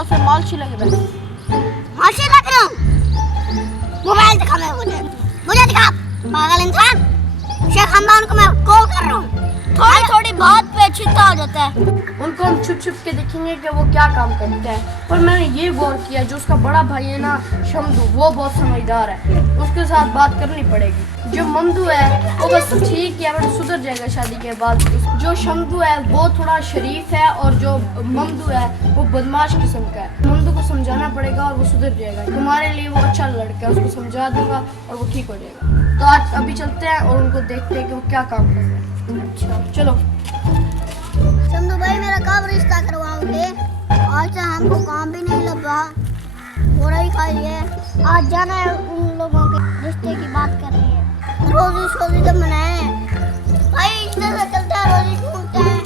लगता उसमें मालशी लगे बैठे। मालशी लग रहा हूँ? मोबाइल दिखा मुझे दिखा पागल इंसान। शेख हमदान को मैं कॉल कर रहा हूँ। थोड़ी थोड़ी बात पे चिंता हो जाता है। उनको हम छुप छुप के देखेंगे कि वो क्या काम करते हैं। पर मैंने ये गौर किया जो उसका बड़ा भाई है ना शमदू, वो बहुत समझदार है, उसके साथ बात करनी पड़ेगी। जो ममदू है वो बस ठीक है बट सुधर जाएगा शादी के बाद। जो शमदू है वो थोड़ा शरीफ है और जो ममदू है वो बदमाश किस्म का है। ममदू को समझाना पड़ेगा और वो सुधर जाएगा। तुम्हारे लिए वो अच्छा लड़का है, उसको समझा दूंगा और वो ठीक हो जाएगा। तो आज अभी चलते हैं और उनको देखते हैं कि वो क्या काम कर रहे हैं। अच्छा चलो। शमदू भाई मेरा कब रिश्ता करवाओगे? आज से हमको काम भी नहीं लगा, थोड़ा ही खाइए। आज जाना है उन लोगों के रिश्ते की बात कर रही है। रोजी शोजी जब मनाए भाई इधर से चलते हैं, रोजी ढूंढते हैं,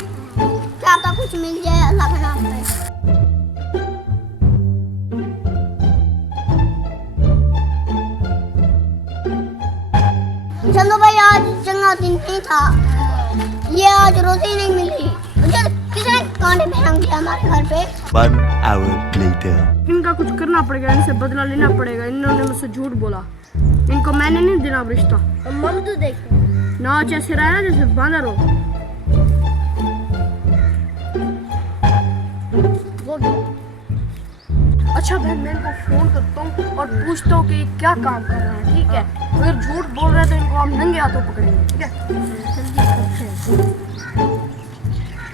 क्या पता कुछ मिल जाए अल्लाह के नाम पे। चंदू भाई आज चंगा दिन नहीं था, ये आज रोटी नहीं मिली। किसने कांटे फेंक दिया हमारे घर पे। 1 hour later. इनका कुछ करना पड़ेगा, इनसे बदला लेना पड़ेगा। इन्होंने मुझसे झूठ बोला, इनको मैंने नहीं देना अब रिश्ता। ममदू देखो ना जैसे रहा ना जैसे बांदर हो। वो गया। अच्छा बहन मैं इनको फोन करता हूँ और पूछता हूँ कि क्या काम कर रहे हैं, ठीक है? अगर झूठ बोल रहे हैं तो इनको हम नंगे हाथों पकड़ेंगे, ठीक है?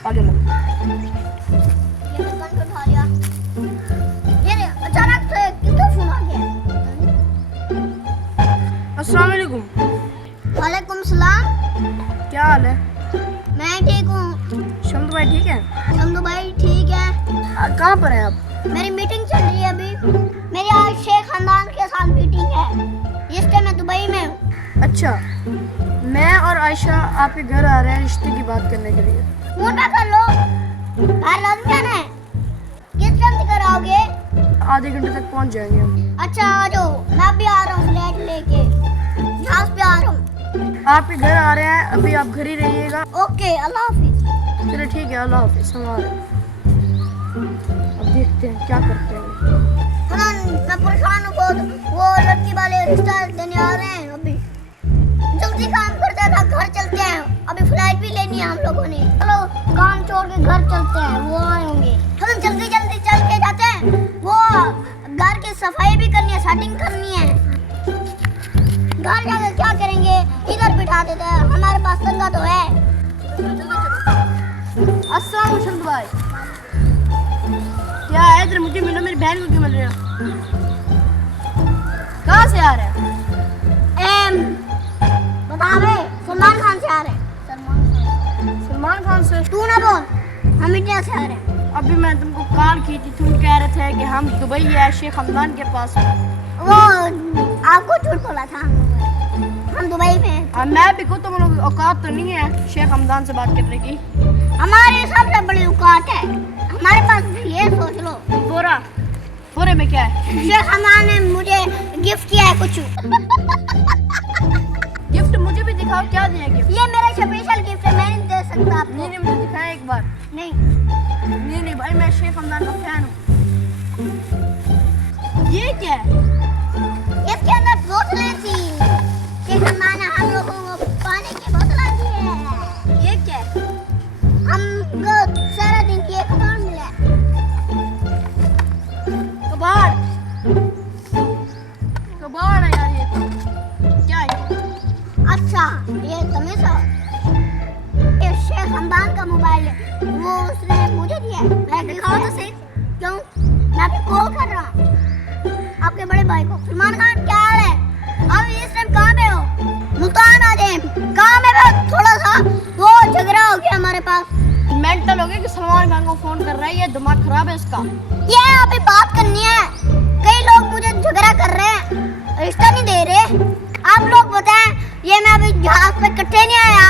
आगे बढ़ो। ये दुकान को उठा लिया। ये अचानक से किसका फोन आ गया? अस्सलाम वालेकुम। वालेकुम सलाम। क्या हाल है? मैं ठीक हूँ। शमदू भाई ठीक है? शमदू भाई ठीक है। कहाँ पर हैं आप? मेरी मीटिंग चल रही है अभी। मेरी आज शेख खानदान के साथ मीटिंग है, इस टाइम मैं दुबई में हूँ। अच्छा मैं और आयशा आपके घर आ रहे हैं रिश्ते की बात करने के लिए। फोन पे कर लो, बाहर लाजमी आना है। किस टाइम तक आओगे? आधे घंटे तक पहुंच जाएंगे हम। अच्छा आ जाओ, मैं भी आ रहा हूँ फ्लैट लेके, जहाज पे आ रहा हूँ। आपके घर आ रहे हैं, अभी आप घर ही रहिएगा। ओके अल्लाह हाफिज। चलो ठीक है, अल्लाह हाफिज। संभाल। अब देखते हैं क्या करते हैं। मैं परेशान हूँ बहुत। वो लड़की वाले रिश्ता देने आ रहे हैं अभी। जल्दी काम करते हैं, घर चलते हैं। अभी फ्लाइट भी लेनी है हम लोगों ने। चलो काम छोड़ के घर चलते हैं, वो आए होंगे। हम जल्दी जल्दी चल के जाते हैं। वो घर की सफाई भी करनी है, सेटिंग करनी है। घर जाकर क्या करेंगे? इधर बिठा देते हैं, हमारे पास तंगा तो है। अस्सलाम वालेकुम भाई। क्या है इधर? मुझे मिलो, मेरी बहन को क्यों मिल रहे हो? कहाँ से आ रहे हैं? बता बे, सलमान खान से आ रहे हैं। सलमान खान से? तू ना बोल, हम इंडिया से आ रहे हैं। अभी मैं तुमको कॉल की थी, तुम कह रहे थे कि हम दुबई है शेख हमदान के पास। वो आपको झूठ बोला था, हम दुबई में हैं। मैं भी कहता हूँ औकात तो नहीं है शेख हमदान से बात करने की। हमारी सबसे बड़ी औकात है हमारे पास। ये सोच लो। बोरा बोरे में क्या है? शेख हमदान ने मुझे गिफ्ट किया है कुछ। गिफ्ट मुझे भी दिखाओ, क्या दिया गिफ्ट? ये मेरा स्पेशल गिफ्ट है, मैं नहीं दे सकता आपको। नहीं मुझे दिखाया एक बार। नहीं नहीं भाई, मैं शेख हमदान का फैन हूँ। ये क्या है? इसके अंदर बोतलें थी। शेख हमदान ने हम लोगों को पानी की बोतलें दी है। ये क्या है? हमको सारा दिन की एक कबाड़ मिला। कबाड़? कबाड़ है यार ये तो। क्या है? अच्छा ये तमीज़ है। ये शेख हमदान का मोबाइल है, वो उसने मुझे दिया है। मैं दिखाओ तो सही। क्यों? मैं आपको कॉल कर रहा हूँ, आपके बड़े भाई को। सलमान खान क्या हाल है? अब इस टाइम कहाँ पे हो? मुल्तान आ जाए। कहाँ में हो? थोड़ा सा वो झगड़ा हो गया हमारे पास। मेंटल हो गया कि सलमान खान को फोन कर रहा है, ये दिमाग खराब है इसका। ये अभी बात करनी है। कई लोग मुझे झगड़ा कर रहे हैं, रिश्ता नहीं दे रहे। आप लोग बताएं, ये मैं अभी जहाज पे इकट्ठे नहीं आया।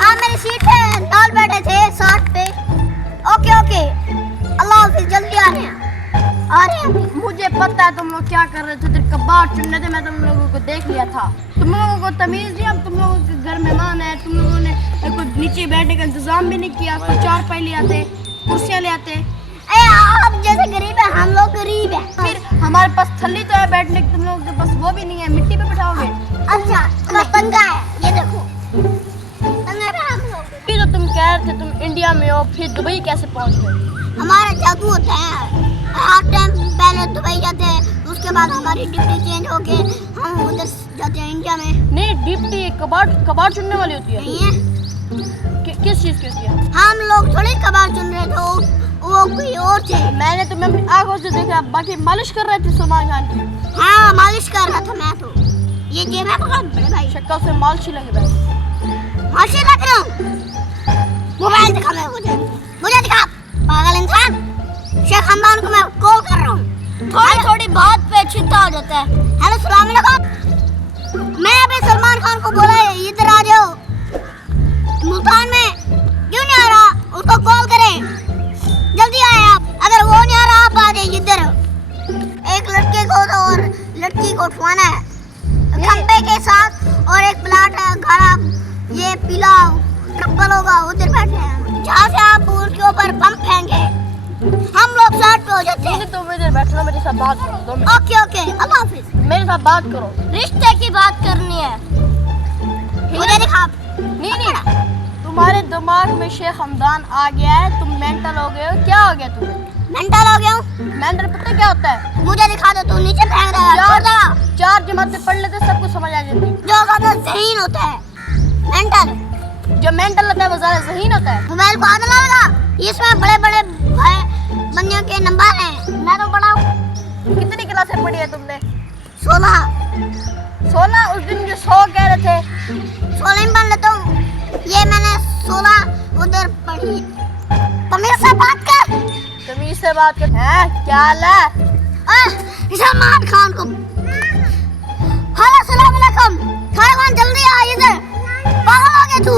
आप मेरी सीट पे डाल बैठे थे साथ पे। ओके ओके अल्लाह हाफिज, जल्दी आ रहे हैं। मुझे पता है तुम लोग क्या कर रहे थे, तेरे कबाड़ चुनने थे। मैं तुम लोगों को देख लिया था। तुम लोगों को तमीज नहीं, अब तुम लोगों के घर मेहमान है, तुम लोगों ने कोई नीचे बैठने का इंतजाम भी नहीं किया। कोई चारपाई ले आते, कुर्सियाँ ले आते। आप जैसे गरीब है, हम लोग गरीब है। फिर हमारे पास थल्ली तो है बैठने की, तुम लोगों के पास वो भी नहीं है, मिट्टी पे बिठाओगे। अच्छा तो पंगा है, ये देखो पंगा है हम लोग। फिर तो तुम कह रहे थे तुम इंडिया में हो, फिर दुबई कैसे पहुंच गए? हमारा जादू होता है, हाफ टाइम पहले दुबई जाते हैं, उसके बाद हमारी ड्यूटी चेंज होके हम उधर जाते हैं इंडिया में। नहीं, डिप्टी कबाड़ चुनने वाली होती है। नहीं है, किस चीज की होती है? हम लोग थोड़ी कबाड़ चुन रहे थे, वो कोई और थे। मैंने तुम्हें अपनी आंखों से देखा, बाकी मालिश कर रहे थे सलमान खान की। हाँ मालिश कर रहा था मैं तो। ये जेब है पकड़ बड़े भाई, शक्ल से मालिश ही लगे भाई। मालिश लग रहा हूँ। मोबाइल दिखा मेरे मुझे दिखा, पागल इंसान। शेख हमदान को मैं कॉल कर रहा हूँ। थोड़ी बात पे चिंता हो जाता है। हेलो सलाम अलैकुम। मैं अभी सलमान खान को बोला है इधर आ जाओ, मुल्तान में क्यों नहीं आ रहा, उसको कॉल करें, जल्दी आए आप। अगर वो नहीं आ रहा आप आ जाइए इधर। एक लड़के को तो और लड़की को उठवाना है खंबे के साथ, और एक प्लाट है खराब, ये पीला ट्रप्पल होगा, उधर बैठे हैं जहाँ से आप उसके ऊपर बम फेंके हम लोग साथ पे हो जाते हैं। तुम इधर बैठना, मेरे साथ बात करो 2 मिनट। ओके ओके अल्लाह हाफिज। मेरे साथ बात करो, रिश्ते की बात करनी है, मुझे दिखा। नहीं, तुम्हारे दिमाग में शेख हमदान आ गया है, तुम मेंटल हो गए हो, क्या हो गया तुम्हें? मेंटल हो गया हूँ, मेंटल पता क्या होता है? मुझे दिखा दो, तू नीचे फेंक रहा है। 4 जमातें पढ़ लेते सब कुछ समझ आ जाती। जो ज्यादा ज़हीन होता है मेंटल, जो मेंटल होता है वो ज्यादा ज़हीन होता है। मोबाइल को हाथ ना लगा, इसमें बड़े बड़े बंदियों के नंबर हैं, मैं तो पढ़ा हूँ। कितनी क्लासें पढ़ी है तुमने? 16 उस दिन जो 100 कह रहे थे। 16 में पढ़ लेता हूँ, ये मैंने 16 उधर पढ़ी। तमीज से बात कर। तमीज से बात कर। हैं क्या हाल है? सलमान खान को हेलो सलाम अलैकुम। खान जल्दी आ इधर, पागल हो गया तू?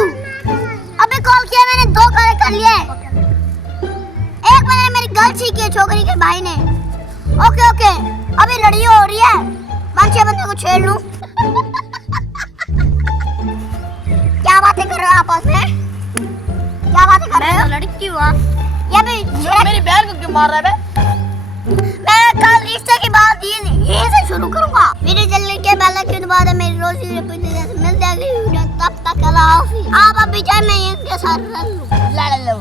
अभी कॉल किया मैंने, 2 कॉल कर लिए। एक मैंने मेरी गर्ल की छोकरी के भाई ने। ओके ओके अभी लड़ी हो रही है, 5-6 बंदे को छेड़ लूं। क्या बातें कर रहे हो आपस में, क्या बातें कर रहे हो? लड़की हुआ ये भी मेरी बहन को क्यों मार रहा है बे? मैं कल रिश्ते की बात यहीं से शुरू करूंगा। वीडियो चलने के पहले के बाद मेरी रोजी मिल जाएगी, तब तक अल्लाह हाफिज़। आप अभी चाहे मैं इनके साथ रह लूं।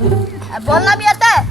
बोलना भी आता है?